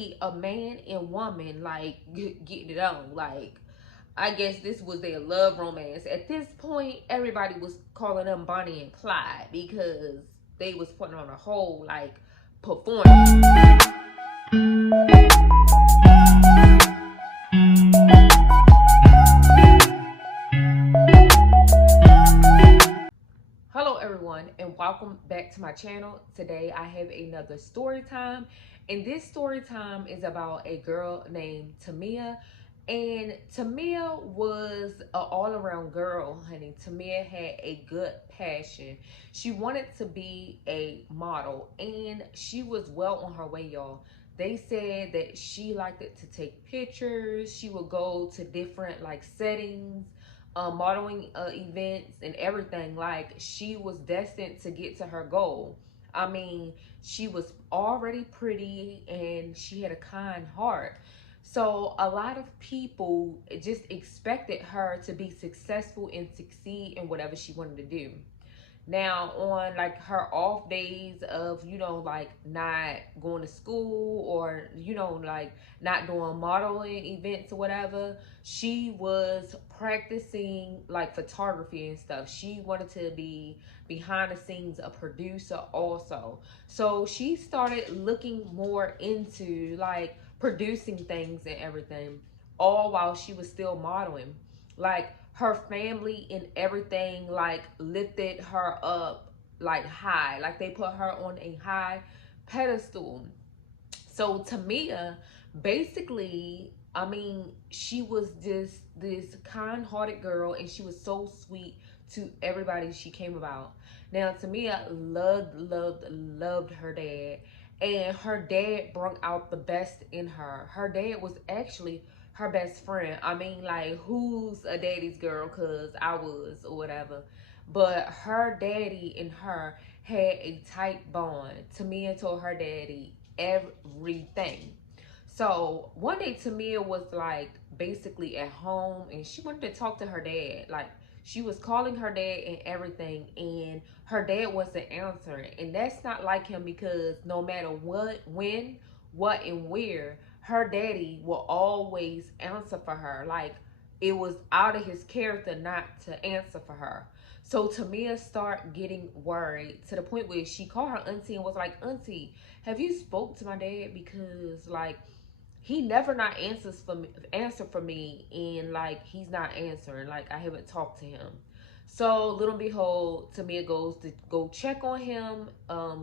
a man and woman like getting it on. Like, I guess this was their love romance. At this point, everybody was calling them Bonnie and Clyde because they was putting on a whole like performance. Hello everyone and welcome back to my channel. Today I have another story time, and this story time is about a girl named Tamia. And Tamia was an all-around girl, honey. Tamia had a good passion. She wanted to be a model, and she was well on her way, y'all. They said that she liked it to take pictures. She would go to different like settings, modeling events and everything. Like, she was destined to get to her goal. I mean, she was already pretty and she had a kind heart. So a lot of people just expected her to be successful and succeed in whatever she wanted to do. Now, on like her off days of, like not going to school, or, like not doing modeling events or whatever, she was practicing like photography and stuff. She wanted to be behind the scenes a producer also. So she started looking more into like producing things and everything, all while she was still modeling. Like, her family and everything like lifted her up like high, like they put her on a high pedestal. So Tamia, basically, I mean, she was just this kind-hearted girl, and she was so sweet to everybody she came about. Now Tamia loved her dad, and her dad brought out the best in her. Her dad was actually her best friend. I mean, like, who's a daddy's girl? Cause I was, or whatever. But her daddy and her had a tight bond. Tamia told her daddy everything. So one day Tamia was like basically at home, and she wanted to talk to her dad. Like, she was calling her dad and everything, and her dad wasn't answering. And that's not like him, because no matter what, when, what, and where, her daddy will always answer for her. Like, it was out of his character not to answer for her. So Tamia started getting worried, to the point where she called her auntie and was like, "Auntie, have you spoke to my dad? Because like, he never not answer for me, and like he's not answering. Like, I haven't talked to him." So little and behold, Tamia goes to go check on him,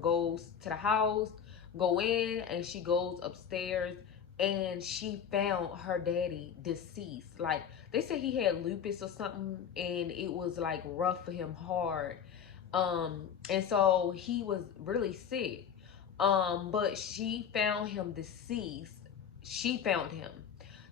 goes to the house, go in, and she goes upstairs, and she found her daddy deceased. Like, they said he had lupus or something, and it was like rough for him, hard. And so he was really sick. But she found him deceased. She found him.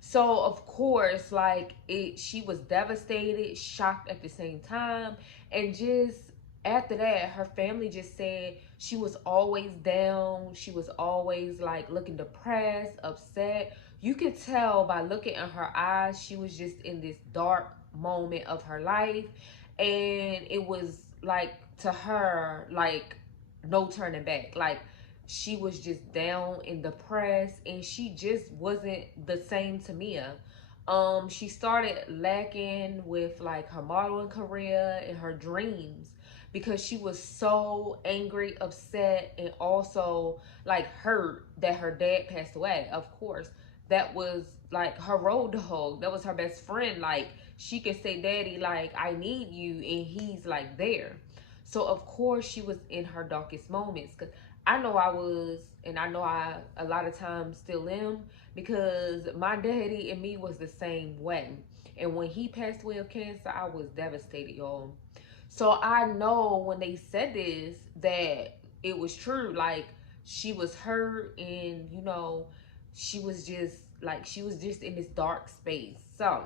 So of course, like, she was devastated, shocked at the same time, and just after that, her family just said she was always down. She was always like looking depressed, upset. You could tell by looking in her eyes, she was just in this dark moment of her life, and it was like, to her, like, no turning back. Like, she was just down and depressed, and she just wasn't the same Tamia. She started lacking with like her modeling career and her dreams, because she was so angry, upset, and also like hurt that her dad passed away. Of course, that was like her road dog. That was her best friend. Like, she could say, "Daddy, like, I need you," and he's like there. So of course she was in her darkest moments, because I know I was, and I know I a lot of times still am, because my daddy and me was the same way. And when he passed away of cancer, I was devastated, y'all. So I know when they said this, that it was true. Like, she was hurt, and she was just in this dark space. So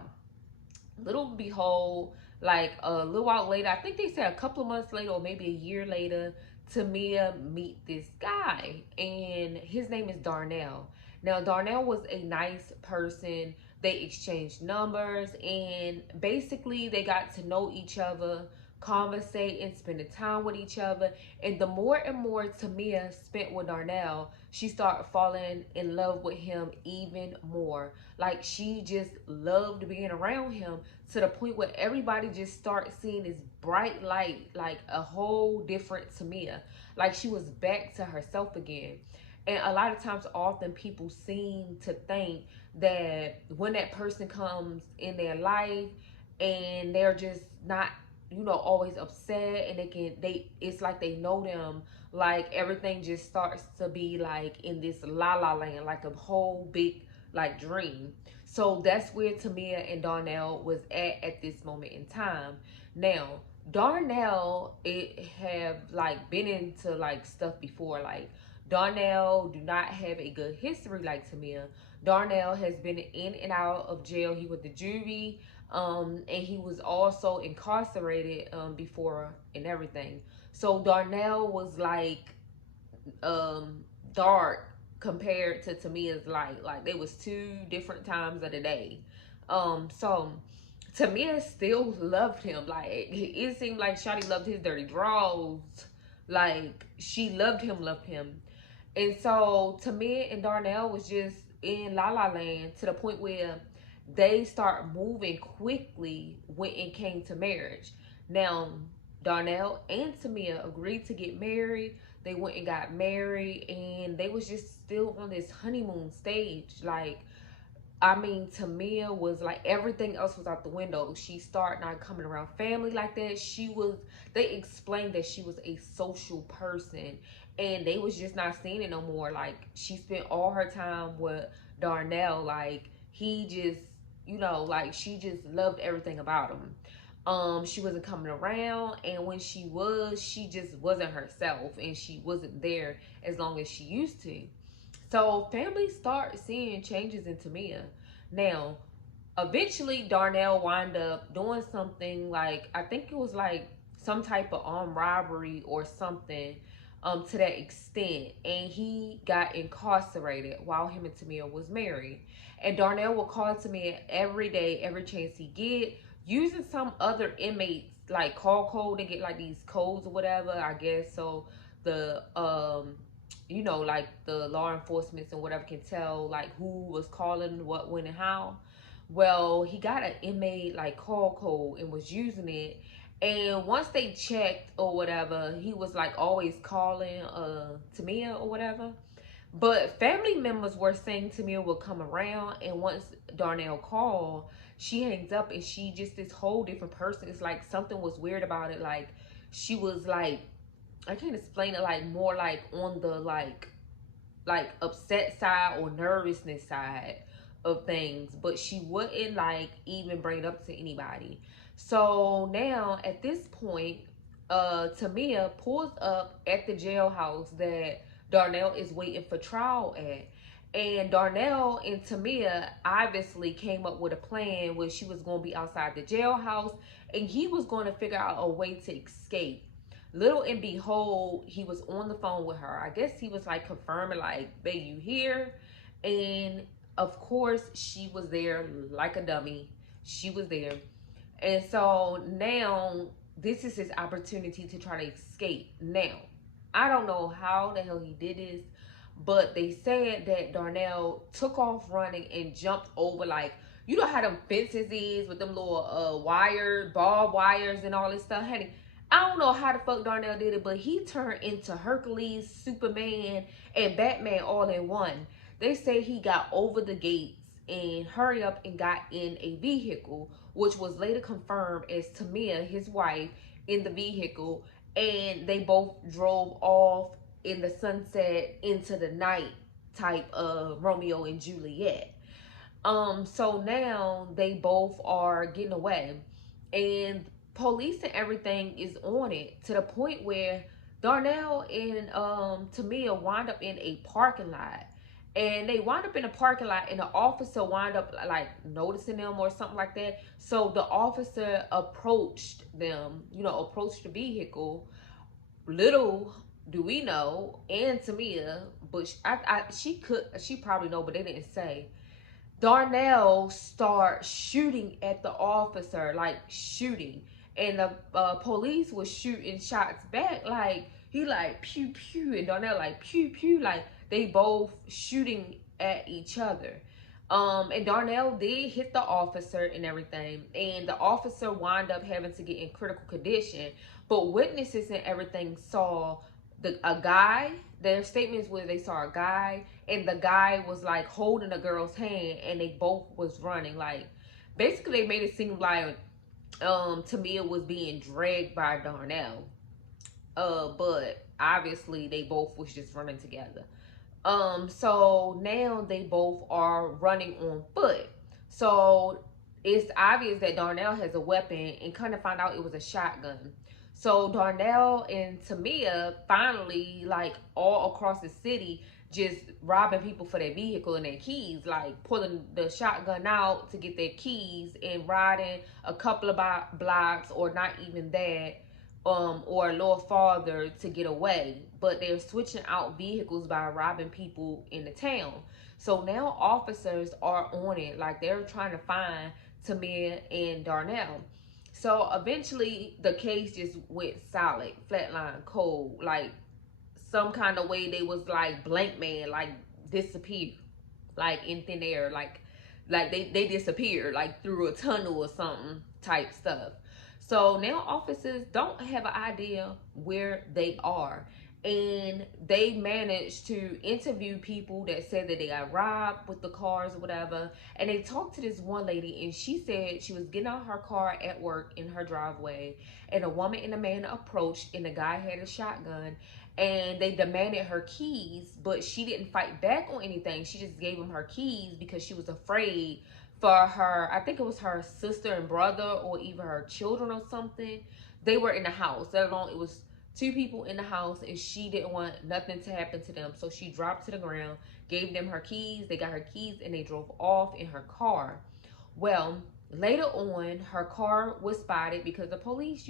little behold, like a little while later, I think they said a couple of months later, or maybe a year later, Tamia meet this guy, and his name is Darnell. Now Darnell was a nice person. They exchanged numbers, and basically they got to know each other conversating, spending time with each other. And the more and more Tamia spent with Darnell, she started falling in love with him even more. Like she just loved being around him to the point where everybody just started seeing this bright light, like a whole different Tamia. Like she was back to herself again. And a lot of times, often people seem to think that when that person comes in their life and they're just not, always upset, and it's like they know them, like everything just starts to be like in this la la land, like a whole big like dream. So that's where Tamia and Darnell was at this moment in time. Now, Darnell, it have like been into like stuff before. Like Darnell do not have a good history like Tamia. Darnell has been in and out of jail. He was the jury, and he was also incarcerated before and everything. So Darnell was like dark compared to Tamia's light. Like they was two different times of the day. So Tamia still loved him. Like it seemed like Shawty loved his dirty draws. Like she loved him. And so Tamia and Darnell was just in La La Land to the point where they start moving quickly when it came to marriage. Now, Darnell and Tamia agreed to get married. They went and got married, and they was just still on this honeymoon stage. Like, I mean, Tamia was like, everything else was out the window. She started not coming around family like that. They explained that she was a social person, and they was just not seeing it no more. Like, she spent all her time with Darnell. Like, he just, like, she just loved everything about him. She wasn't coming around, and when she just wasn't herself, and she wasn't there as long as she used to. So families start seeing changes in Tamia. Now, eventually Darnell wind up doing something like, I think it was like some type of armed robbery or something, to that extent, and he got incarcerated while him and Tamia was married. And Darnell will call Tamia every day, every chance he get, using some other inmates like call code to get like these codes or whatever, I guess, so the like the law enforcement and whatever can tell like who was calling what, when, and how. Well, he got an inmate like call code and was using it, and once they checked or whatever, he was like always calling Tamia or whatever. But family members were saying Tamia will come around, and once Darnell called, she hangs up, and she just this whole different person. It's like something was weird about it. Like she was like, I can't explain it, like more like on the like upset side or nervousness side of things, but she wouldn't like even bring it up to anybody. So now at this point, Tamia pulls up at the jailhouse that Darnell is waiting for trial at. And Darnell and Tamia obviously came up with a plan where she was going to be outside the jailhouse, and he was going to figure out a way to escape. Little and behold, he was on the phone with her. I guess he was like confirming, like, babe, you here? And of course, she was there like a dummy. She was there. And so now this is his opportunity to try to escape. Now, I don't know how the hell he did this, but they said that Darnell took off running and jumped over, like, you know how them fences is with them little barbed wires and all this stuff, honey. I don't know how the fuck Darnell did it, but he turned into Hercules, Superman, and Batman all in one. They say he got over the gates and hurry up and got in a vehicle, which was later confirmed as Tamia, his wife, in the vehicle, and they both drove off in the sunset into the night type of Romeo and Juliet. So now they both are getting away, and police and everything is on it to the point where Darnell and Tamia wind up in a parking lot. And they wind up in a parking lot, and the officer wind up like noticing them or something like that. So the officer approached them, approached the vehicle. Little do we know, and Tamia, but she probably know, but they didn't say. Darnell start shooting at the officer, like shooting. and the police was shooting shots back. Like, he like pew pew, and Darnell like pew pew. Like, they both shooting at each other. And Darnell did hit the officer and everything, and the officer wound up having to get in critical condition. But witnesses and everything saw a guy. Their statements were they saw a guy, and the guy was like holding a girl's hand, and they both was running. Like, basically, they made it seem like Tamia was being dragged by Darnell. But obviously they both was just running together. So now they both are running on foot. So it's obvious that Darnell has a weapon, and kind of find out it was a shotgun. So Darnell and Tamia finally, like, all across the city, just robbing people for their vehicle and their keys, like pulling the shotgun out to get their keys and riding a couple of blocks, or not even that, or a little farther to get away. But they're switching out vehicles by robbing people in the town. So now officers are on it, like they're trying to find Tamia and Darnell. So eventually the case just went solid, flatline, cold. Like, some kind of way they was like blank man, like disappeared, like in thin air, like they disappeared, like through a tunnel or something type stuff. So now officers don't have an idea where they are. And they managed to interview people that said that they got robbed with the cars or whatever. And they talked to this one lady, and she said she was getting out her car at work in her driveway, and a woman and a man approached, and the guy had a shotgun, and they demanded her keys, but she didn't fight back on anything. She just gave them her keys because she was afraid for her, I think it was her sister and brother, or even her children or something. They were in the house. Let alone it was two people in the house, and she didn't want nothing to happen to them. So she dropped to the ground, gave them her keys. They got her keys, and they drove off in her car. Well, later on, her car was spotted because the police,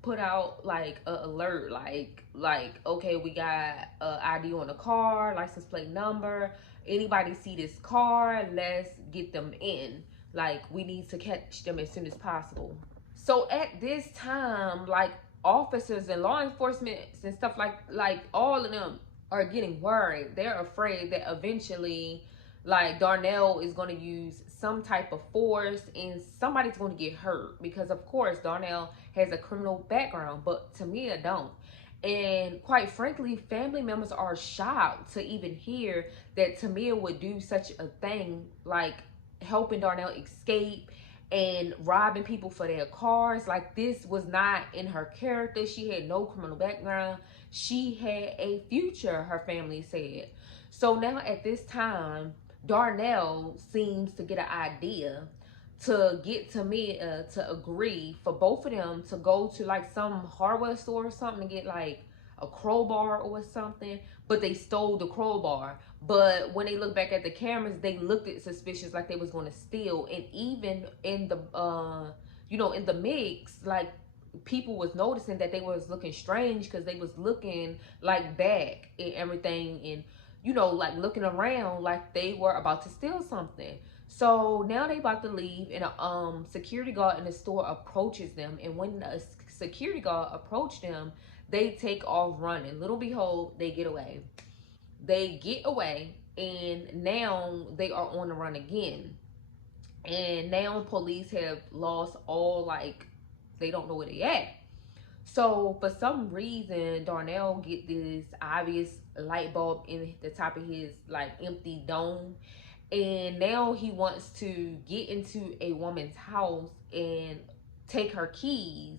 put out like a alert, like okay, we got ID on the car, license plate number. Anybody see this car? Let's get them in. Like, we need to catch them as soon as possible. So at this time, like, officers and law enforcement and stuff, like all of them are getting worried. They're afraid that eventually, like, Darnell is going to use some type of force and somebody's going to get hurt, because of course Darnell has a criminal background, but Tamia don't. And quite frankly, family members are shocked to even hear that Tamia would do such a thing, like helping Darnell escape and robbing people for their cars. Like, this was not in her character. She had no criminal background. She had a future, her family said. So now at this time, Darnell seems to get an idea to get Tamia to agree for both of them to go to like some hardware store or something to get like a crowbar or something. But they stole the crowbar. But when they look back at the cameras, they looked at suspicious, like they was going to steal. And even in the in the mix, like, people was noticing that they was looking strange, because they was looking like back and everything, and like looking around like they were about to steal something. So now they about to leave, and a security guard in the store approaches them. And when the security guard approached them, they take off running. Little behold, they get away. They get away, and now they are on the run again. And now police have lost all, like, they don't know where they at. So for some reason, Darnell get this obvious light bulb in the top of his like empty dome, and now he wants to get into a woman's house and take her keys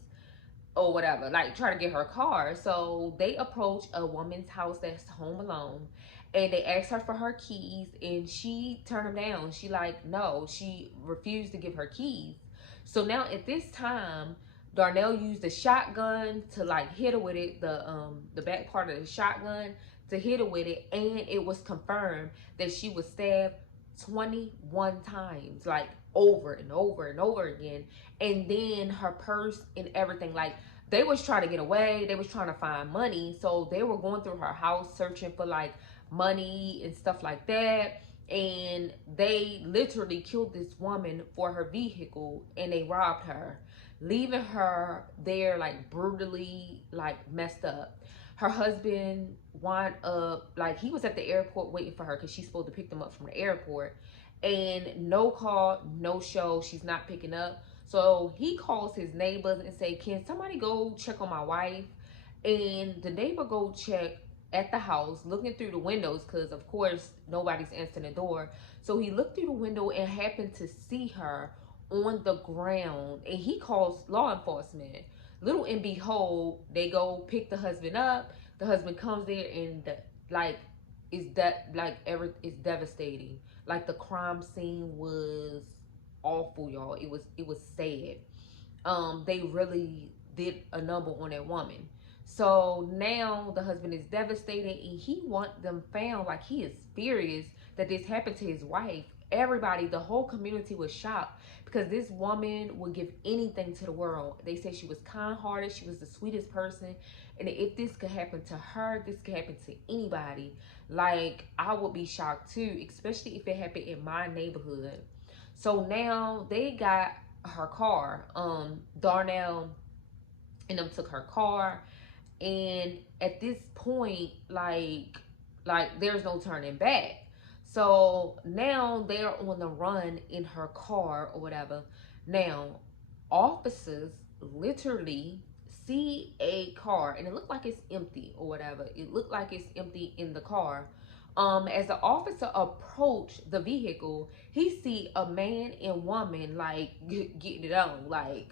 or whatever, like try to get her car. So they approach a woman's house that's home alone, and they ask her for her keys, and she turned them down. She like, no, she refused to give her keys. So now at this time, Darnell used the shotgun to like hit her with it, the back part of the shotgun to hit her with it, and it was confirmed that she was stabbed 21 times, like over and over and over again. And then her purse and everything, like, they was trying to get away, they was trying to find money, so they were going through her house searching for like money and stuff like that. and they literally killed this woman for her vehicle, and they robbed her, leaving her there like brutally like messed up. Her husband wound up like he was at the airport waiting for her because she's supposed to pick them up from the airport, and no call, no show. She's not picking up. So he calls his neighbors and say, "Can somebody go check on my wife?" And the neighbor go check at the house, looking through the windows, because of course nobody's answering the door. So he looked through the window and happened to see her on the ground, and he calls law enforcement. Little and behold, they go pick the husband up. The husband comes there, and like is that like ever it's devastating. Like the crime scene was awful, y'all. It was sad. They really did a number on that woman. So now the husband is devastated, and he want them found. Like, he is furious that this happened to his wife. Everybody, the whole community was shocked because this woman would give anything to the world. They said she was kind-hearted, she was the sweetest person, and if this could happen to her, this could happen to anybody. Like, I would be shocked too, especially if it happened in my neighborhood. So now they got her car. Darnell and them took her car, and at this point, like there's no turning back. So now they're on the run in her car or whatever. Now officers literally see a car, and it looked like it's empty or whatever. It looked like it's empty in the car. As the officer approached the vehicle, he see a man and woman like getting it on. Like,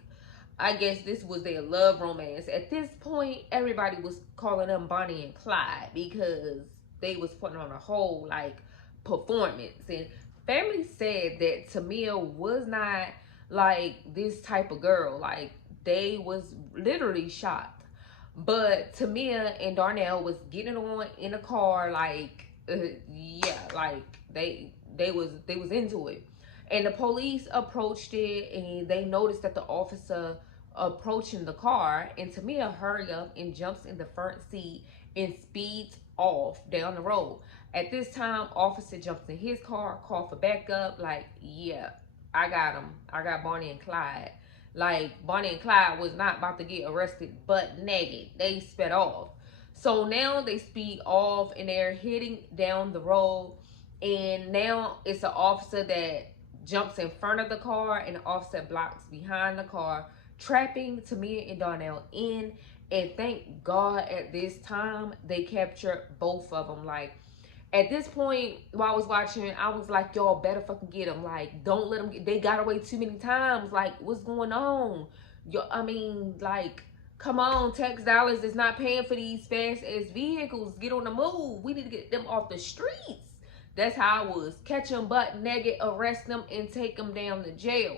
I guess this was their love romance. At this point, everybody was calling them Bonnie and Clyde because they was putting on a whole like performance. And family said that Tamia was not like this type of girl. Like, they was literally shocked. But Tamia and Darnell was getting on in a car, like yeah, like they was into it. And the police approached it, and they noticed that the officer approaching the car, and Tamia hurry up and jumps in the front seat and speeds off down the road. At this time, officer jumps in his car, call for backup, like, yeah, I got him. I got Bonnie and Clyde. Like, Bonnie and Clyde was not about to get arrested, but naked. They sped off. So now they speed off, and they're heading down the road. And now it's an officer that jumps in front of the car, and the officer blocks behind the car, trapping Tamia and Darnell in. And thank God at this time they captured both of them. Like, at this point, while I was watching, I was like, y'all better fucking get them. Like, don't let them get, they got away too many times. Like, what's going on? I mean, like, come on, tax dollars is not paying for these fast ass vehicles. Get on the move. We need to get them off the streets. That's how I was. Catch them butt naked, arrest them, and take them down to jail.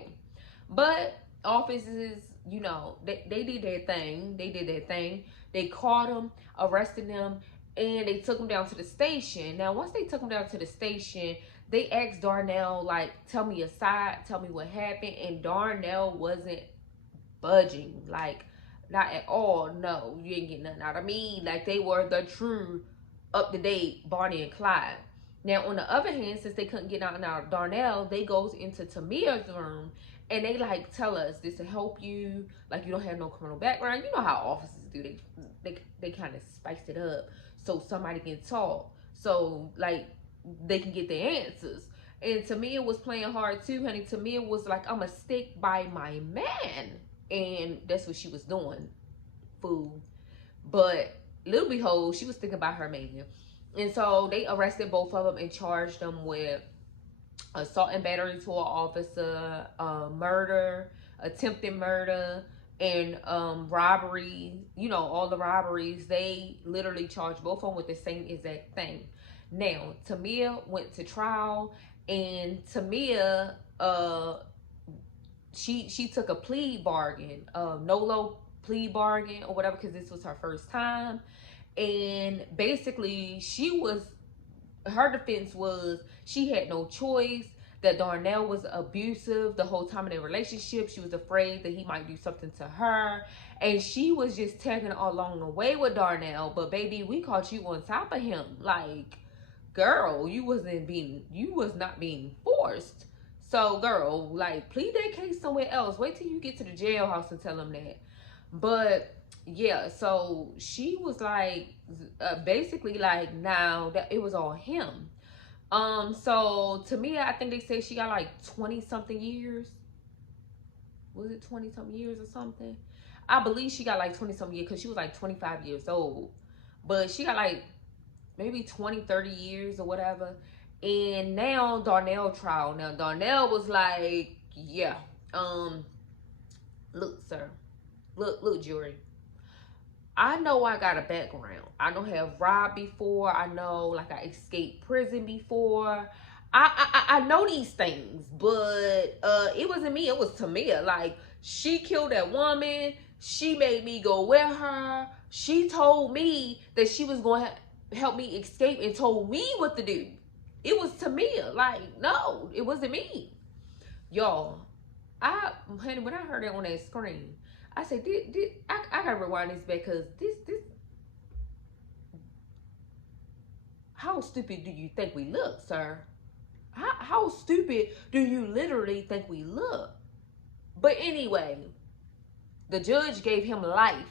But officers, you know, they did their thing. They did their thing. They caught them, arrested them, and they took them down to the station. Now, once they took them down to the station, they asked Darnell, like, tell me a side, tell me what happened. And Darnell wasn't budging. Like, not at all. No, you ain't getting nothing out of me. Like, they were the true up-to-date Bonnie and Clyde. Now, on the other hand, since they couldn't get out of Darnell, they goes into Tamia's room, and they like tell us this to help you. Like, you don't have no criminal background. You know how officers do. They kind of spice it up so somebody can talk. So like they can get their answers. And Tamia was playing hard too, honey. Tamia was like, I'ma stick by my man. And that's what she was doing. Fool. But little behold, she was thinking about her man. And so they arrested both of them and charged them with assault and battery to an officer, murder, attempted murder, and robbery. You know, all the robberies. They literally charged both of them with the same exact thing. Now, Tamia went to trial, and Tamia, she took a plea bargain, no-low plea bargain or whatever, because this was her first time. And basically, her defense was she had no choice, that Darnell was abusive the whole time in their relationship. She was afraid that he might do something to her, and she was just tagging along the way with Darnell. But baby, we caught you on top of him. Like, girl, you was not being forced. So, girl, like, plead that case somewhere else. Wait till you get to the jailhouse and tell them that. But yeah, so she was like, basically like, now that it was all him. So to me, I think they said she got like 20 something years. Was it 20 something years or something? I believe she got like 20 something years because she was like 25 years old. But she got like maybe 20, 30 years or whatever. And now Darnell trial. Now Darnell was like, yeah, look, sir, look, jury. I know I got a background. I know I have robbed before. I know like I escaped prison before. I know these things, but it wasn't me. It was Tamia. Like, she killed that woman. She made me go with her. She told me that she was going to help me escape and told me what to do. It was Tamia. Like, no, it wasn't me. Y'all, honey, when I heard that on that screen, I said, I gotta rewind this back because this, how stupid do you think we look, sir? How stupid do you literally think we look? But anyway, the judge gave him life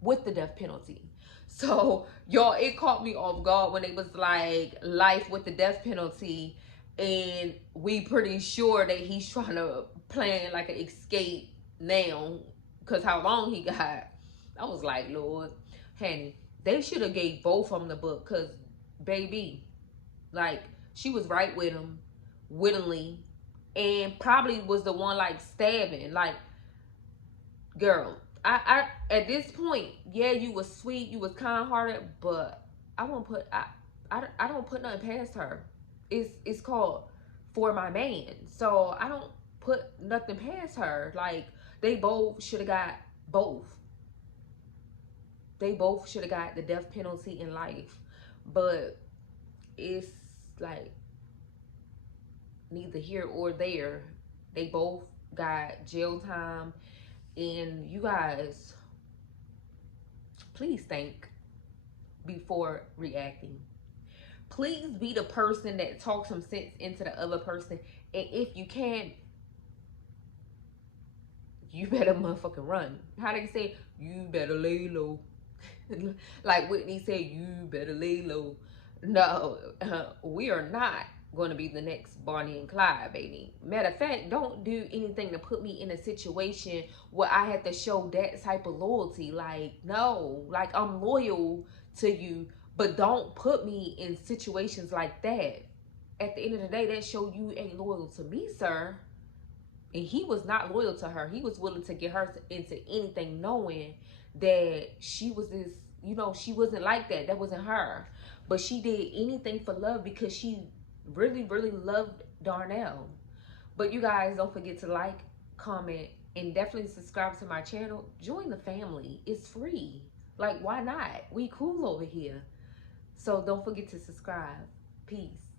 with the death penalty. So, y'all, it caught me off guard when it was like life with the death penalty, and we pretty sure that he's trying to plan like an escape now, because how long he got. I was like, Lord, honey, they should have gave both of them the book, because, baby, like, she was right with him, wittingly, and probably was the one, like, stabbing. Like, girl, I at this point, yeah, you was sweet, you was kind-hearted, but I won't put, I don't put nothing past her. It's called For My Man. So, I don't put nothing past her. Like, they both should have got both. They both should have got the death penalty in life. But it's like neither here or there. They both got jail time. And you guys, please think before reacting. Please be the person that talks some sense into the other person. And if you can, you better motherfucking run. How they say, you better lay low. Like Whitney said, you better lay low. No, we are not going to be the next Bonnie and Clyde, baby. Matter of fact, don't do anything to put me in a situation where I have to show that type of loyalty. Like, no, like, I'm loyal to you, but don't put me in situations like that. At the end of the day, that show you ain't loyal to me, sir. And he was not loyal to her. He was willing to get her into anything, knowing that she was this, she wasn't like that. That wasn't her. But she did anything for love because she really, really loved Darnell. But you guys, don't forget to like, comment, and definitely subscribe to my channel. Join the family. It's free. Like, why not? We cool over here. So don't forget to subscribe. Peace.